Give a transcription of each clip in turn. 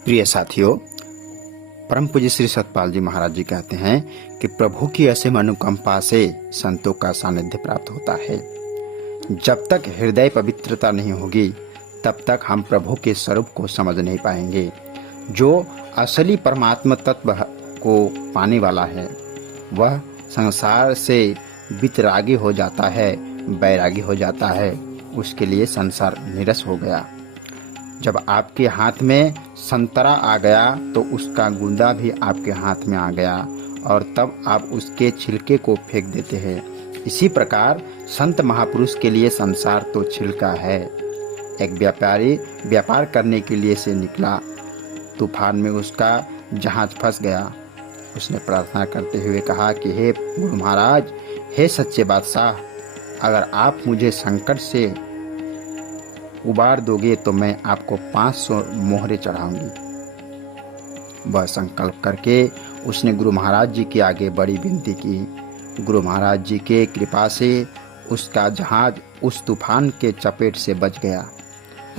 प्रिय साथियों, परम पूज्य श्री सतपाल जी महाराज जी कहते हैं कि प्रभु की असीम अनुकंपा से संतों का सानिध्य प्राप्त होता है। जब तक हृदय पवित्रता नहीं होगी तब तक हम प्रभु के स्वरूप को समझ नहीं पाएंगे। जो असली परमात्मा तत्व को पाने वाला है वह संसार से वितरागी हो जाता है, बैरागी हो जाता है। उसके लिए संसार निरस हो गया। जब आपके हाथ में संतरा आ गया तो उसका गूंदा भी आपके हाथ में आ गया और तब आप उसके छिलके को फेंक देते हैं। इसी प्रकार संत महापुरुष के लिए संसार तो छिलका है। एक व्यापारी व्यापार करने के लिए से निकला, तूफान में उसका जहाज फंस गया। उसने प्रार्थना करते हुए कहा कि हे गुरु महाराज, हे सच्चे बादशाह, अगर आप मुझे संकट से उबार दोगे तो मैं आपको 500 मोहरे चढ़ाऊंगी। वह संकल्प करके उसने गुरु महाराज जी के आगे बड़ी विनती की। गुरु महाराज जी के कृपा से उसका जहाज उस तूफान के चपेट से बच गया।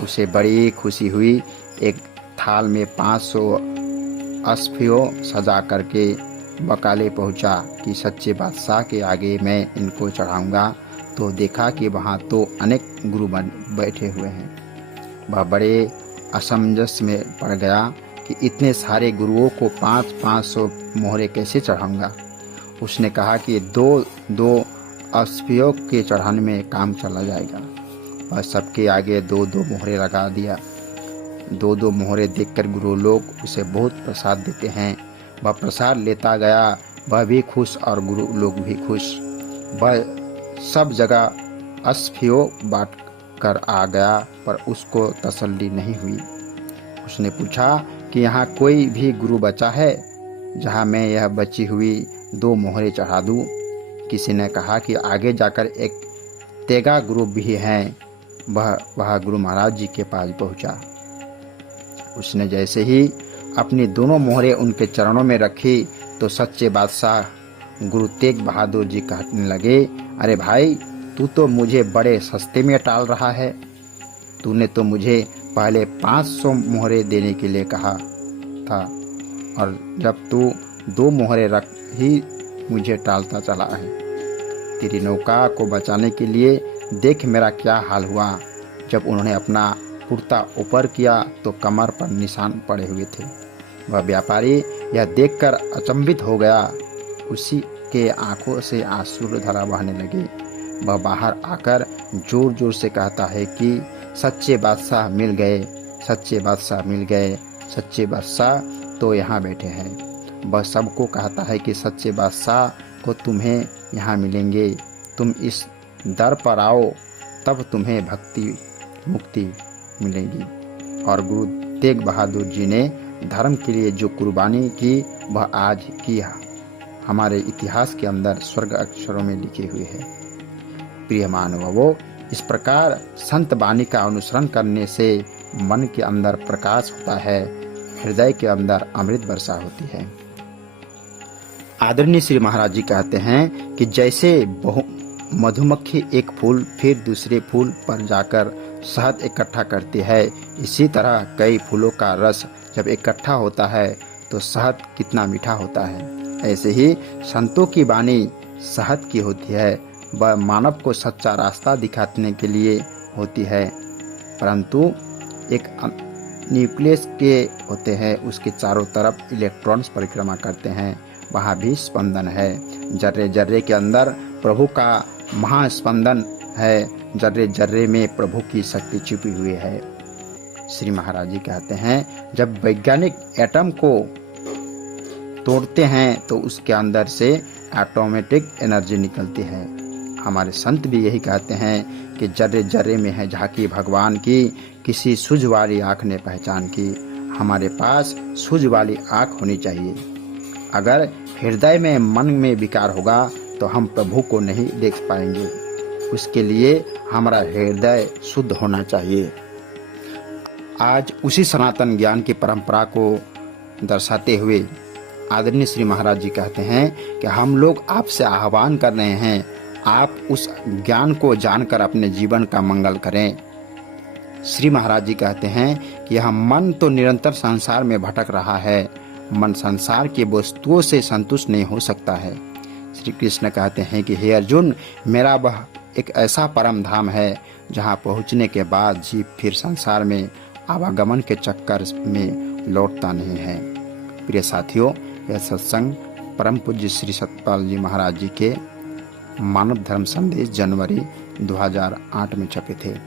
उसे बड़ी खुशी हुई। एक थाल में 500 अस्फियों सजा करके बकाले पहुंचा कि सच्चे बादशाह के आगे मैं इनको चढ़ाऊंगा। तो देखा कि वहाँ तो अनेक गुरु बैठे हुए हैं। वह बड़े असमंजस में पड़ गया कि इतने सारे गुरुओं को 500 मोहरे कैसे चढ़ाऊंगा। उसने कहा कि दो अस्फियों के चढ़ाने में काम चला जाएगा। वह सबके आगे 2 मोहरे लगा दिया। 2 मोहरे देखकर गुरु लोग उसे बहुत प्रसाद देते हैं। वह प्रसाद लेता गया, वह भी खुश और गुरु लोग भी खुश। वह सब जगह अस्फियों बांट कर आ गया पर उसको तसल्ली नहीं हुई। उसने पूछा कि यहाँ कोई भी गुरु बचा है जहाँ मैं यह बची हुई 2 मोहरे चढ़ा दूँ। किसी ने कहा कि आगे जाकर एक तेगा गुरु भी हैं। वह गुरु महाराज जी के पास पहुँचा। उसने जैसे ही अपनी दोनों मोहरे उनके चरणों में रखी तो सच्चे बादशाह गुरु तेग बहादुर जी कहने लगे, अरे भाई, तू तो मुझे बड़े सस्ते में टाल रहा है। तूने तो मुझे पहले 500 मोहरे देने के लिए कहा था और जब तू 2 मोहरे रख ही मुझे टालता चला है। तेरी नौका को बचाने के लिए देख मेरा क्या हाल हुआ। जब उन्होंने अपना कुर्ता ऊपर किया तो कमर पर निशान पड़े हुए थे। वह व्यापारी यह देखकर अचंभित हो गया। उसी के आंखों से आंसू धारा बहने लगे। वह बाहर आकर जोर जोर से कहता है कि सच्चे बादशाह मिल गए, सच्चे बादशाह मिल गए, सच्चे बादशाह तो यहाँ बैठे हैं। वह सबको कहता है कि सच्चे बादशाह को तुम्हें यहाँ मिलेंगे। तुम इस दर पर आओ तब तुम्हें भक्ति मुक्ति मिलेगी। और गुरु तेग बहादुर जी ने धर्म के लिए जो कुर्बानी की वह आज की हमारे इतिहास के अंदर स्वर्ग अक्षरों में लिखे हुए है। प्रिय मानवों, इस प्रकार संत वाणी का अनुसरण करने से मन के अंदर प्रकाश होता है, हृदय के अंदर अमृत वर्षा होती है। आदरणीय श्री महाराज जी कहते हैं कि जैसे मधुमक्खी एक फूल फिर दूसरे फूल पर जाकर शहद इकट्ठा करती है, इसी तरह कई फूलों का रस जब इकट्ठा होता है तो शहद कितना मीठा होता है। ऐसे ही संतों की वाणी शहद की होती है। वह मानव को सच्चा रास्ता दिखाने के लिए होती है, परंतु एक न्यूक्लियस के होते हैं, उसके चारों तरफ इलेक्ट्रॉन्स परिक्रमा करते हैं। वहाँ भी स्पंदन है। जर्रे जर्रे के अंदर प्रभु का महास्पंदन है। जर्रे जर्रे में प्रभु की शक्ति छिपी हुई है। श्री महाराज जी कहते हैं, जब वैज्ञानिक एटम को तोड़ते हैं तो उसके अंदर से ऑटोमेटिक एनर्जी निकलती है। हमारे संत भी यही कहते हैं कि जर्रे जर्रे में है झांकी भगवान की, किसी सूझ वाली आँख ने पहचान की। हमारे पास सूझ वाली आँख होनी चाहिए। अगर हृदय में मन में विकार होगा तो हम प्रभु को नहीं देख पाएंगे। उसके लिए हमारा हृदय शुद्ध होना चाहिए। आज उसी सनातन ज्ञान की परंपरा को दर्शाते हुए आदरणीय श्री महाराज जी कहते हैं कि हम लोग आपसे आह्वान कर रहे हैं, आप उस ज्ञान को जानकर अपने जीवन का मंगल करें। श्री महाराज जी कहते हैं कि यह मन तो निरंतर संसार में भटक रहा है, मन संसार की वस्तुओं से संतुष्ट नहीं हो सकता है। श्री कृष्ण कहते हैं कि हे अर्जुन, मेरा वह एक ऐसा परम धाम है जहाँ पहुँचने के बाद जीव फिर संसार में आवागमन के चक्कर में लौटता नहीं है। प्रिय साथियों, यह सत्संग परम पूज्य श्री सतपाल जी महाराज जी के मानव धर्म संदेश जनवरी 2008 में छपे थे।